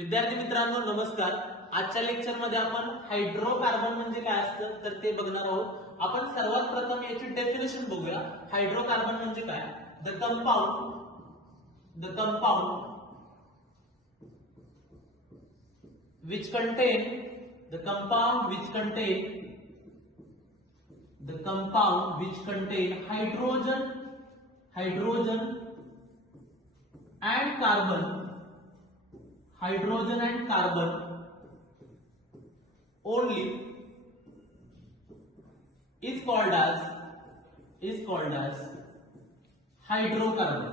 विद्यार्थी मित्रांनो नमस्कार. आजच्या लेक्चरमध्ये आपण हायड्रोकार्बन म्हणजे काय असतं तर ते बघणार आहोत. आपण सर्वात प्रथम याची डेफिनेशन बघूया. हायड्रोकार्बन म्हणजे काय? The compound the compound which contain the compound which contain the compound which contain hydrogen hydrogen and carbon hydrogen and carbon only is called as is called as hydrocarbon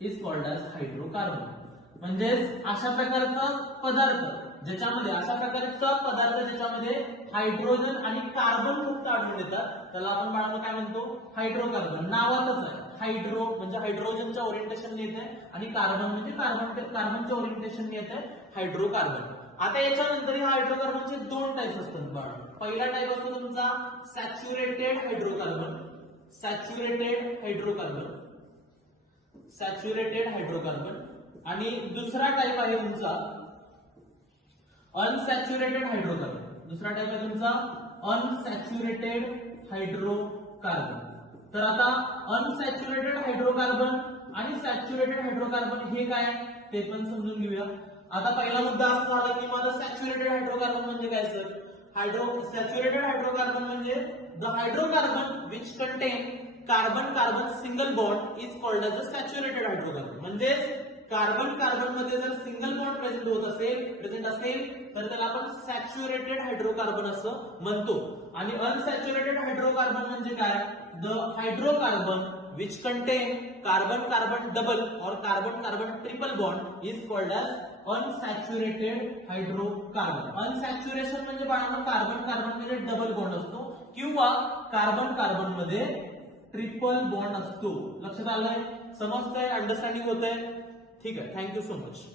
is called as hydrocarbon म्हणजेच अशा प्रकारचा पदार्थ ज्याच्यामध्ये अशा प्रकारचा पदार्थ ज्याच्यामध्ये hydrogen आणि कार्बन फक्त आढळून येतात त्याला आपण बाळांना काय म्हणतो? हायड्रोकार्बन. नावातच आहे. हायड्रो म्हणजे हायड्रोजनच्या ओरिएंटेशन आहे आणि कार्बन म्हणजे कार्बन कार्बनच्या ओरिएंटेशन येते हायड्रोकार्बन. आता याच्यानंतर ह्या हायड्रोकार्बनचे दोन टाईप्स असतात बाळ. पहिला टाईप असतो तुमचा saturated hydrocarbon saturated hydrocarbon saturated hydrocarbon आणि दुसरा टाईप आहे तुमचा अनसॅच्युरेटेड हायड्रोकार्बन दुसरा टाइप आहे तुमचा अनसॅच्युरेटेड हायड्रोकार्बन तर आता अनसॅच्युरेटेड हायड्रोकार्बन आणि सॅच्युरेटेड हायड्रोकार्बन हे काय ते पण समजून घेऊया. आता पहिला मुद्दा असा झाला की माझा सॅच्युरेटेड हायड्रोकार्बन म्हणजे काय सर हायड्रो सॅच्युरेटेड हायड्रोकार्बन म्हणजे the hydrocarbon which contain carbon carbon single bond is called as a saturated hydrocarbon म्हणजेच कार्बन कार्बनमध्ये जर सिंगल बॉन्ड प्रेझेंट होत असेल प्रेझेंट असेल तर त्याला आपण सॅच्युरेटेड हायड्रोकार्बन असं म्हणतो. आणि अनसॅच्युरेटेड हायड्रोकार्बन म्हणजे काय? The hydrocarbon which contain carbon carbon double और carbon carbon triple bond is called as unsaturated hydrocarbon unsaturation म्हणजे बाळांना कार्बन कार्बनमध्ये डबल बॉन्ड असतो किंवा कार्बन कार्बनमध्ये ट्रिपल बॉन्ड असतो. लक्षात आलंय? समजतंय? अंडरस्टँडिंग होत आहे ठीक आहे थँक्यू सो मच